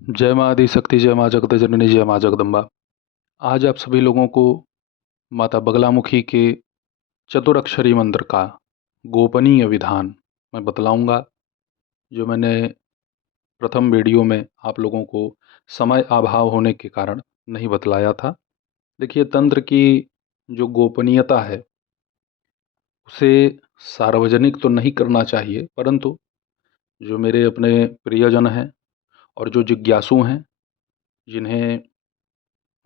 जय माँ आदिशक्ति, जय माँ जगत जननी, जय माँ जगदम्बा। आज आप सभी लोगों को माता बगलामुखी के चतुरक्षरी मंत्र का गोपनीय विधान मैं बतलाऊंगा, जो मैंने प्रथम वीडियो में आप लोगों को समय अभाव होने के कारण नहीं बतलाया था। देखिए, तंत्र की जो गोपनीयता है उसे सार्वजनिक तो नहीं करना चाहिए, परंतु जो मेरे अपने प्रियजन हैं और जो जिज्ञासु हैं, जिन्हें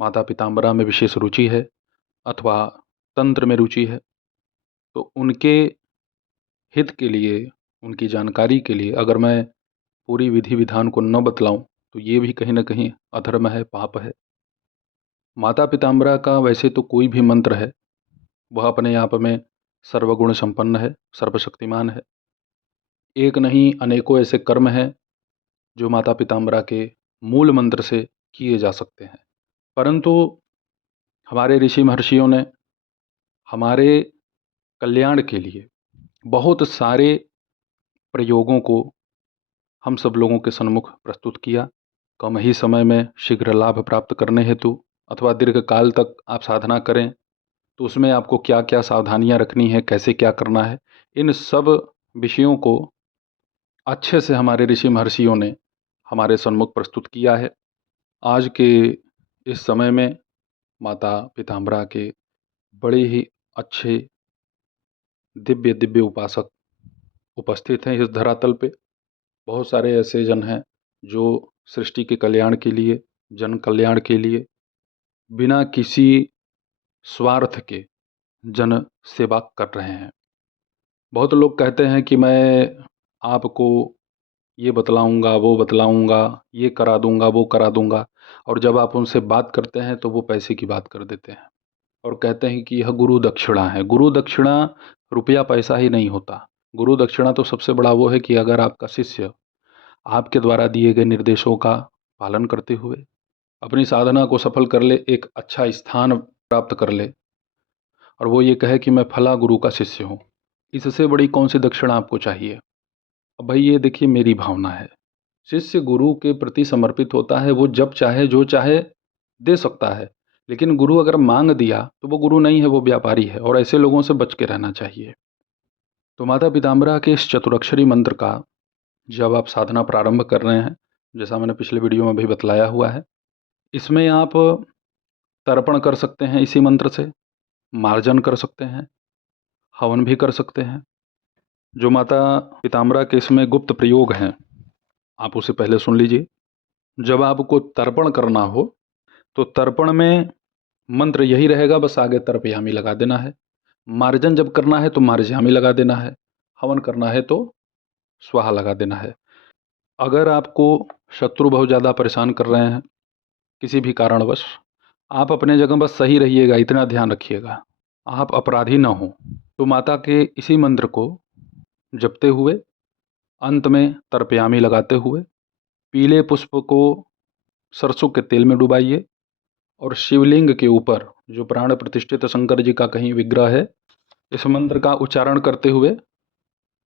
माता पीताम्बरा में विशेष रुचि है अथवा तंत्र में रुचि है, तो उनके हित के लिए, उनकी जानकारी के लिए अगर मैं पूरी विधि विधान को न बतलाऊं तो ये भी कहीं ना कहीं अधर्म है, पाप है। माता पिताम्बरा का वैसे तो कोई भी मंत्र है वह अपने आप में सर्वगुण संपन्न है, सर्वशक्तिमान है। एक नहीं अनेकों ऐसे कर्म हैं जो माता पिताम्बरा के मूल मंत्र से किए जा सकते हैं, परंतु हमारे ऋषि महर्षियों ने हमारे कल्याण के लिए बहुत सारे प्रयोगों को हम सब लोगों के सन्मुख प्रस्तुत किया। कम ही समय में शीघ्र लाभ प्राप्त करने हेतु अथवा दीर्घ काल तक आप साधना करें तो उसमें आपको क्या क्या सावधानियां रखनी है, कैसे क्या करना है, इन सब विषयों को अच्छे से हमारे ऋषि महर्षियों ने हमारे सन्मुख प्रस्तुत किया है। आज के इस समय में माता पीताम्बरा के बड़े ही अच्छे दिव्य दिव्य उपासक उपस्थित हैं इस धरातल पे। बहुत सारे ऐसे जन हैं जो सृष्टि के कल्याण के लिए, जन कल्याण के लिए बिना किसी स्वार्थ के जन सेवा कर रहे हैं। बहुत लोग कहते हैं कि मैं आपको ये बतलाऊंगा, वो बतलाऊंगा, ये करा दूंगा, वो करा दूंगा, और जब आप उनसे बात करते हैं तो वो पैसे की बात कर देते हैं और कहते हैं कि यह गुरु दक्षिणा है। गुरु दक्षिणा रुपया पैसा ही नहीं होता। गुरु दक्षिणा तो सबसे बड़ा वो है कि अगर आपका शिष्य आपके द्वारा दिए गए निर्देशों का पालन करते हुए अपनी साधना को सफल कर ले, एक अच्छा स्थान प्राप्त कर ले, और वो ये कहे कि मैं फला गुरु का शिष्य हूँ, इससे बड़ी कौन सी दक्षिणा आपको चाहिए। अब भाई ये देखिए, मेरी भावना है, शिष्य गुरु के प्रति समर्पित होता है, वो जब चाहे जो चाहे दे सकता है, लेकिन गुरु अगर मांग दिया तो वो गुरु नहीं है, वो व्यापारी है, और ऐसे लोगों से बच के रहना चाहिए। तो माता पिताम्बरा के इस चतुरक्षरी मंत्र का जब आप साधना प्रारंभ कर रहे हैं, जैसा मैंने पिछले वीडियो में भी बतलाया हुआ है, इसमें आप तर्पण कर सकते हैं, इसी मंत्र से मार्जन कर सकते हैं, हवन भी कर सकते हैं। जो माता पीताम्बरा के इसमें गुप्त प्रयोग हैं आप उसे पहले सुन लीजिए। जब आपको तर्पण करना हो तो तर्पण में मंत्र यही रहेगा, बस आगे तर्पयामी लगा देना है। मार्जन जब करना है तो मार्जयामी लगा देना है। हवन करना है तो स्वाहा लगा देना है। अगर आपको शत्रु बहुत ज़्यादा परेशान कर रहे हैं किसी भी कारणवश, आप अपने जगह बस सही रहिएगा, इतना ध्यान रखिएगा, आप अपराधी ना हो। तो माता के इसी मंत्र को जपते हुए, अंत में तर्पयामी लगाते हुए, पीले पुष्प को सरसों के तेल में डुबाइए और शिवलिंग के ऊपर, जो प्राण प्रतिष्ठित शंकर जी का कहीं विग्रह है, इस मंत्र का उच्चारण करते हुए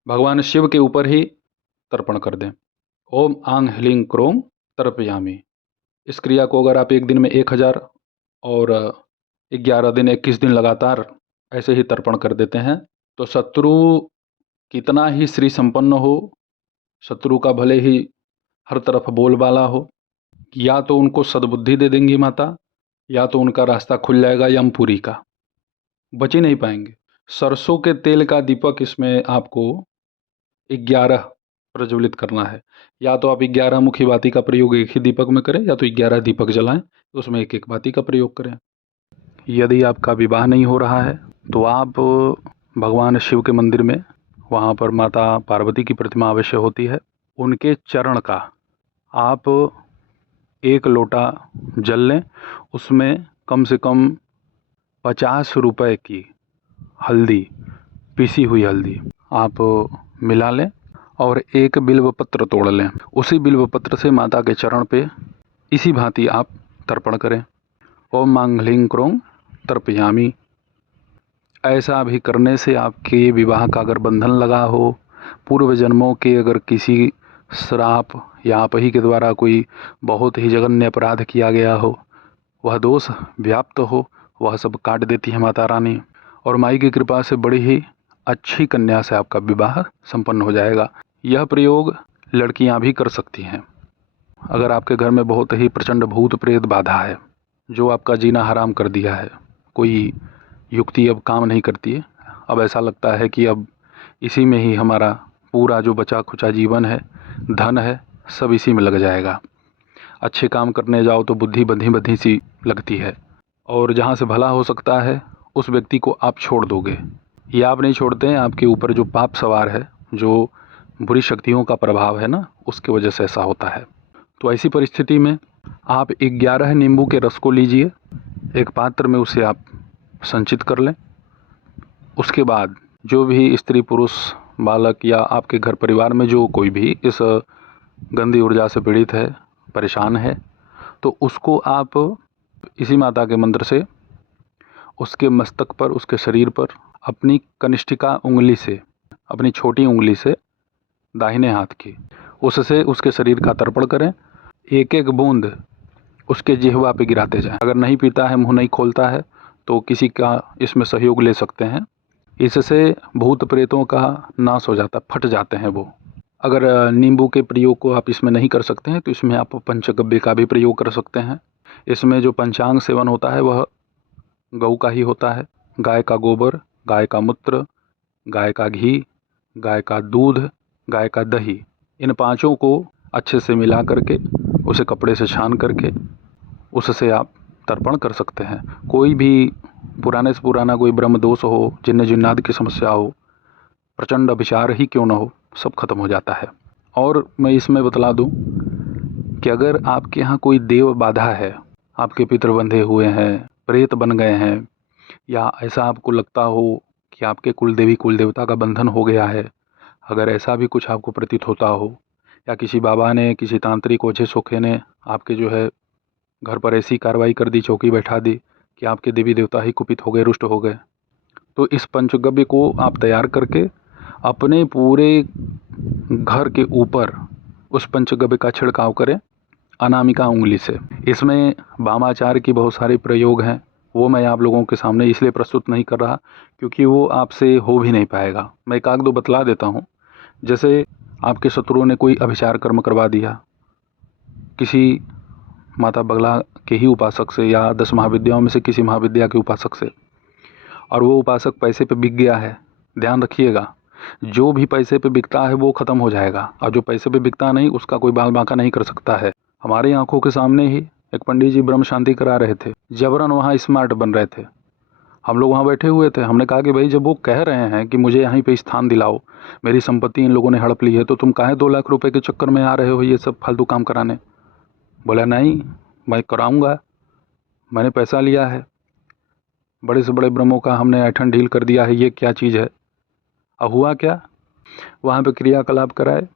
भगवान शिव के ऊपर ही तर्पण कर दें। ओम आंग ह्लीं क्रोम तर्पयामी। इस क्रिया को अगर आप एक दिन में 1000 और 11 दिन, 21 दिन लगातार ऐसे ही तर्पण कर देते हैं तो शत्रु कितना ही श्री संपन्न हो, शत्रु का भले ही हर तरफ बोलबाला हो, या तो उनको सद्बुद्धि दे देंगी माता, या तो उनका रास्ता खुल जाएगा यमपुरी का, बच ही नहीं पाएंगे। सरसों के तेल का दीपक इसमें आपको 11 प्रज्वलित करना है। या तो आप 11 मुखी बाती का प्रयोग एक ही दीपक में करें, या तो 11 दीपक जलाएं, तो उसमें एक एक बाती का प्रयोग करें। यदि आपका विवाह नहीं हो रहा है तो आप भगवान शिव के मंदिर में, वहाँ पर माता पार्वती की प्रतिमा अवश्य होती है, उनके चरण का आप 1 लोटा जल लें, उसमें कम से कम 50 रुपए की हल्दी, पिसी हुई हल्दी आप मिला लें और एक बिल्व पत्र तोड़ लें। उसी बिल्व पत्र से माता के चरण पे इसी भांति आप तर्पण करें। ओम मांग ह्लीं क्रों तर्पयामी। ऐसा भी करने से आपके विवाह का अगर बंधन लगा हो, पूर्व जन्मों के अगर किसी श्राप या आप ही के द्वारा कोई बहुत ही जघन्य अपराध किया गया हो, वह दोष व्याप्त हो, वह सब काट देती है माता रानी। और माई की कृपा से बड़ी ही अच्छी कन्या से आपका विवाह संपन्न हो जाएगा। यह प्रयोग लड़कियां भी कर सकती हैं। अगर आपके घर में बहुत ही प्रचंड भूत प्रेत बाधा है जो आपका जीना हराम कर दिया है, कोई युक्ति अब काम नहीं करती है, अब ऐसा लगता है कि अब इसी में ही हमारा पूरा जो बचा खुचा जीवन है, धन है, सब इसी में लग जाएगा। अच्छे काम करने जाओ तो बुद्धि बंधी बंधी सी लगती है, और जहाँ से भला हो सकता है उस व्यक्ति को आप छोड़ दोगे। ये आप नहीं छोड़ते हैं, आपके ऊपर जो पाप सवार है, जो बुरी शक्तियों का प्रभाव है ना, उसकी वजह से ऐसा होता है। तो ऐसी परिस्थिति में आप 11 नींबू के रस को लीजिए, एक पात्र में उसे आप संचित कर लें। उसके बाद जो भी स्त्री पुरुष बालक या आपके घर परिवार में जो कोई भी इस गंदी ऊर्जा से पीड़ित है, परेशान है, तो उसको आप इसी माता के मंत्र से उसके मस्तक पर, उसके शरीर पर अपनी कनिष्ठिका उंगली से, अपनी छोटी उंगली से दाहिने हाथ की, उससे उसके शरीर का तर्पण करें। एक एक बूंद उसके जिह्वा पे गिराते जाएं। अगर नहीं पीता है, मुंह नहीं खोलता है, तो किसी का इसमें सहयोग ले सकते हैं। इससे भूत प्रेतों का नाश हो जाता, फट जाते हैं वो। अगर नींबू के प्रयोग को आप इसमें नहीं कर सकते हैं तो इसमें आप पंचगव्य का भी प्रयोग कर सकते हैं। इसमें जो पंचांग सेवन होता है वह गऊ का ही होता है। गाय का गोबर, गाय का मूत्र, गाय का घी, गाय का दूध, गाय का दही, इन पांचों को अच्छे से मिला करके उसे कपड़े से छान करके उससे आप तर्पण कर सकते हैं। कोई भी पुराने से पुराना कोई ब्रह्म दोष हो, जिन्न जिन्नाद की समस्या हो, प्रचंड विचार ही क्यों न हो, सब खत्म हो जाता है। और मैं इसमें बतला दूं कि अगर आपके यहाँ कोई देव बाधा है, आपके पितर बंधे हुए हैं, प्रेत बन गए हैं, या ऐसा आपको लगता हो कि आपके कुल देवी कुल देवता का बंधन हो गया है, अगर ऐसा भी कुछ आपको प्रतीत होता हो, या किसी बाबा ने, किसी तांत्रिक ओझे सोखे ने आपके जो है घर पर ऐसी कार्रवाई कर दी, चौकी बैठा दी कि आपके देवी देवता ही कुपित हो गए, रुष्ट हो गए, तो इस पंचगव्य को आप तैयार करके अपने पूरे घर के ऊपर उस पंचगव्य का छिड़काव करें अनामिका उंगली से। इसमें वामाचार की बहुत सारे प्रयोग हैं, वो मैं आप लोगों के सामने इसलिए प्रस्तुत नहीं कर रहा क्योंकि वो आपसे हो भी नहीं पाएगा। मैं एक आध दो बतला देता हूँ। जैसे आपके शत्रुओं ने कोई अभिचार कर्म करवा दिया किसी माता बगला के ही उपासक से, या 10 महाविद्याओं में से किसी महाविद्या के उपासक से, और वो उपासक पैसे पे बिक गया है। ध्यान रखिएगा, जो भी पैसे पे बिकता है वो ख़त्म हो जाएगा, और जो पैसे पे बिकता नहीं उसका कोई बाल बांका नहीं कर सकता है। हमारी आंखों के सामने ही एक पंडित जी ब्रह्म शांति करा रहे थे, जबरन वहाँ स्मार्ट बन रहे थे। हम लोग वहाँ बैठे हुए थे, हमने कहा कि भाई जब वो कह रहे हैं कि मुझे यहीं पे स्थान दिलाओ, मेरी संपत्ति इन लोगों ने हड़प ली है, तो तुम काहे 2 लाख रुपए के चक्कर में आ रहे हो ये सब फालतू काम कराने। बोला नहीं, मैं कराऊंगा, मैंने पैसा लिया है, बड़े से बड़े ब्रह्मों का हमने ऐठन ढील कर दिया है, ये क्या चीज़ है। अब हुआ क्या, वहाँ पे क्रियाकलाप कराए,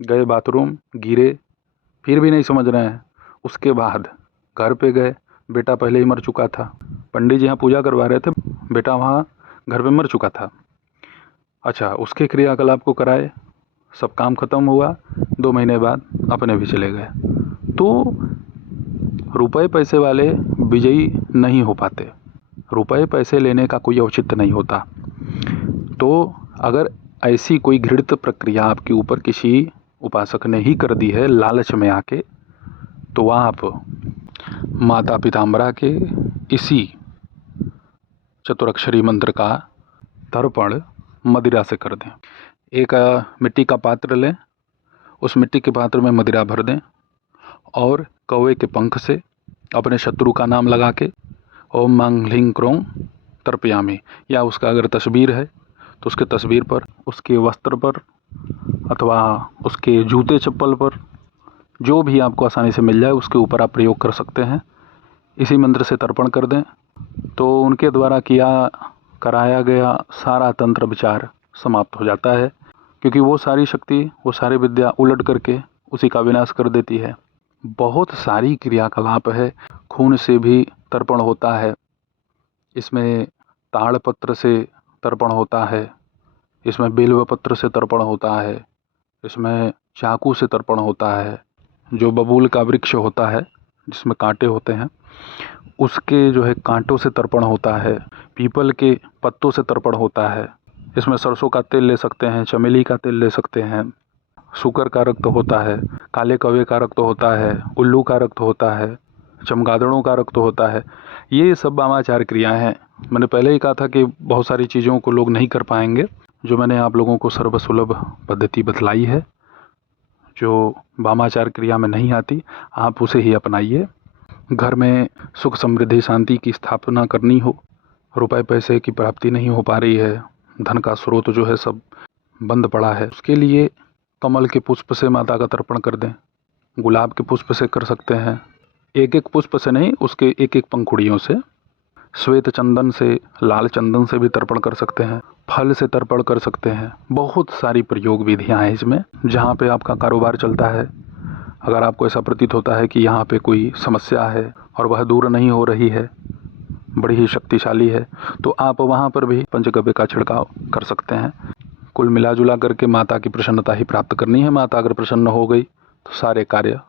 गए बाथरूम, गिरे, फिर भी नहीं समझ रहे हैं। उसके बाद घर पे गए, बेटा पहले ही मर चुका था। पंडित जी यहाँ पूजा करवा रहे थे, बेटा वहाँ घर पे मर चुका था। अच्छा, उसके क्रियाकलाप को कराए, सब काम खत्म हुआ, 2 महीने बाद अपने भी चले गए। तो रुपए पैसे वाले विजयी नहीं हो पाते, रुपए पैसे लेने का कोई औचित्य नहीं होता। तो अगर ऐसी कोई घृणित प्रक्रिया आपके ऊपर किसी उपासक ने ही कर दी है लालच में आके, तो आप माता पीताम्बरा के इसी चतुरक्षरी मंत्र का तर्पण मदिरा से कर दें। एक मिट्टी का पात्र लें, उस मिट्टी के पात्र में मदिरा भर दें, और कौवे के पंख से अपने शत्रु का नाम लगा के ओम मांग ह्लीं क्रों तर्पयामि, या उसका अगर तस्वीर है तो उसके तस्वीर पर, उसके वस्त्र पर, अथवा उसके जूते चप्पल पर, जो भी आपको आसानी से मिल जाए उसके ऊपर आप प्रयोग कर सकते हैं। इसी मंत्र से तर्पण कर दें तो उनके द्वारा कराया गया सारा तंत्र विचार समाप्त हो जाता है, क्योंकि वो सारी शक्ति, वो सारी विद्या उलट करके उसी का विनाश कर देती है। बहुत सारी क्रियाकलाप है, खून से भी तर्पण होता है, इसमें ताड़पत्र से तर्पण होता है, इसमें बेलव पत्र से तर्पण होता है, इसमें चाकू से तर्पण होता है, जो बबूल का वृक्ष होता है जिसमें कांटे होते हैं उसके जो है कांटों से तर्पण होता है, पीपल के पत्तों से तर्पण होता है। इसमें सरसों का तेल ले सकते हैं, चमेली का तेल ले सकते हैं, शुकर का रक्त होता है, काले कौवे का रक्त होता है, उल्लू का रक्त होता है, चमगादड़ों का रक्त होता है। ये सब वामाचार क्रियाएं हैं। मैंने पहले ही कहा था कि बहुत सारी चीज़ों को लोग नहीं कर पाएंगे। जो मैंने आप लोगों को सर्वसुलभ पद्धति बतलाई है, जो वामाचार क्रिया में नहीं आती, आप उसे ही अपनाइए। घर में सुख समृद्धि शांति की स्थापना करनी हो, रुपए पैसे की प्राप्ति नहीं हो पा रही है, धन का स्रोत जो है सब बंद पड़ा है, उसके लिए कमल के पुष्प से माता का तर्पण कर दें, गुलाब के पुष्प से कर सकते हैं, एक एक पुष्प से नहीं, उसके एक एक पंखुड़ियों से, श्वेत चंदन से, लाल चंदन से भी तर्पण कर सकते हैं, फल से तर्पण कर सकते हैं। बहुत सारी प्रयोग विधियां हैं इसमें। जहाँ पे आपका कारोबार चलता है, अगर आपको ऐसा प्रतीत होता है कि यहाँ पे कोई समस्या है और वह दूर नहीं हो रही है, बड़ी ही शक्तिशाली है, तो आप वहाँ पर भी पंचगव्य का छिड़काव कर सकते हैं। कुल मिला जुला करके माता की प्रसन्नता ही प्राप्त करनी है। माता अगर प्रसन्न हो गई तो सारे कार्य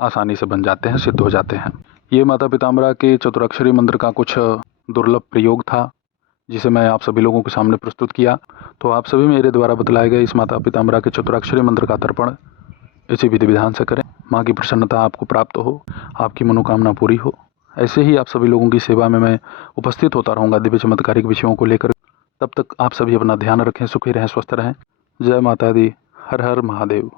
आसानी से बन जाते हैं, सिद्ध हो जाते हैं। ये माता पीताम्बरा के चतुराक्षरी मंत्र का कुछ दुर्लभ प्रयोग था जिसे मैं आप सभी लोगों के सामने प्रस्तुत किया। तो आप सभी मेरे द्वारा बतलाए गए इस माता पीताम्बरा के चतुराक्षरी मंत्र का तर्पण इसी विधि विधान से करें। माँ की प्रसन्नता आपको प्राप्त हो, आपकी मनोकामना पूरी हो। ऐसे ही आप सभी लोगों की सेवा में मैं उपस्थित होता रहूँगा दिव्य चमत्कारिक विषयों को लेकर। तब तक आप सभी अपना ध्यान रखें, सुखी रहें, स्वस्थ रहें। जय माता दी। हर हर महादेव।